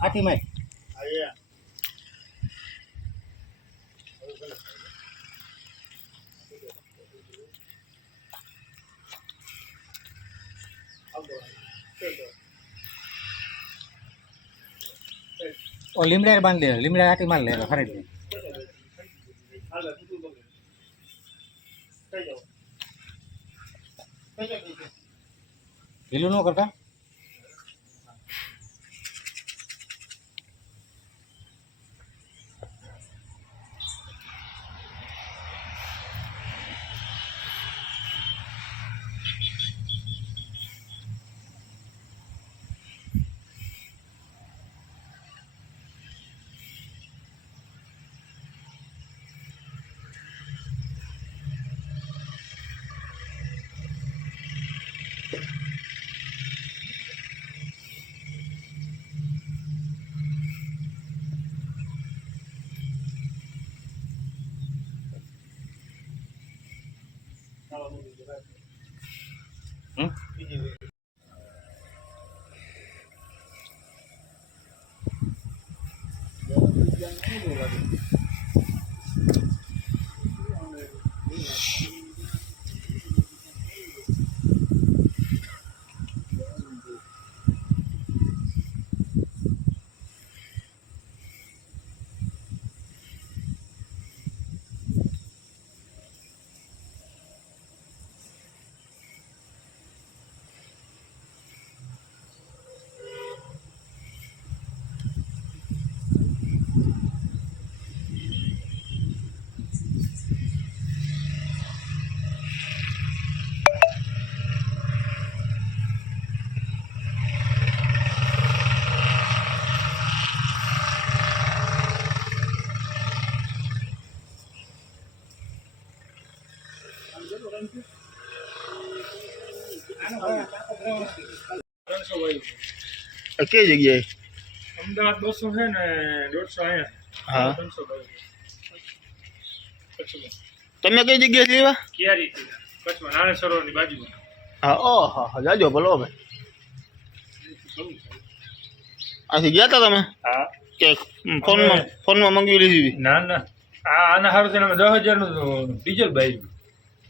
આથી માય ઓ લીમડા બાંધ લે લીમડા આટી માર લે ખરીદ ઢીલું ન કરતા М? કઈ જગ્યાએ? અમદાવાદ બસો છે ને દોઢસો અહીંયા. હા. ત્રણસો તમે કઈ જગ્યાએ લેવા? ક્યારે કચ્છમાં નારાયણ સરોવરની બાજુમાં. હા ઓહો હા જાજો ભલો ભાઈ આથી ગયા હતા તમે? હા. કે ફોનમાં ફોનમાં મંગાવી લીધી ના ના. આ આના થઈને અમે દસ હજારનું ડીઝલ બાર્યું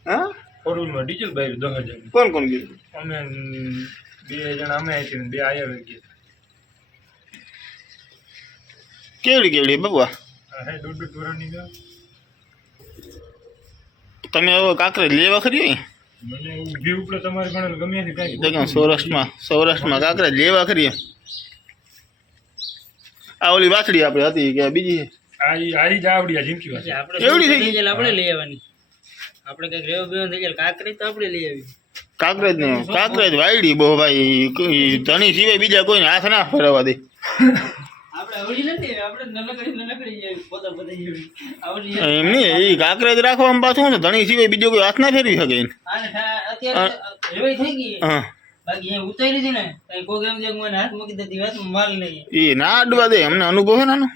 હા? ફોર વ્હીલમાં ડીઝલ દસ કોણ કોણ કીધું અમે બે જણા અમે આવી ને બે આયા ગયા. કેવડી કેવડી બબુઆ હે દોઢ દોઢ વર્ષની ગયો તમે હવે કાંકરેજ લેવા ખરી સૌરાષ્ટ્રમાં? સૌરાષ્ટ્રમાં કાંકરા લેવા ખરી આ ઓલી વાછડી આપણે હતી કે બીજી? કેવડી થઈ આપણે લઈ આવવાની. આપણે કંઈક રેવ બેવ થઈ કાકરી તો આપણે લઈ આવી કાંકરેજ ને? કાકરેજ વાયડી બહુ ભાઈ ધણી સિવાય બીજા કોઈને હાથ ના ફેરવવા દે. આપણે આવડી નથી આપણે નનકડી નનકડી જેવી પોતા પોતા જેવી. આવડી એમ નહીં એ કાંકરેજ રાખવામાં પાછું ને ધણી સિવાય બીજો કોઈ હાથ ના ફેરવી શકે ને એ અડવા દે અમને અનુભવ હે? નાનો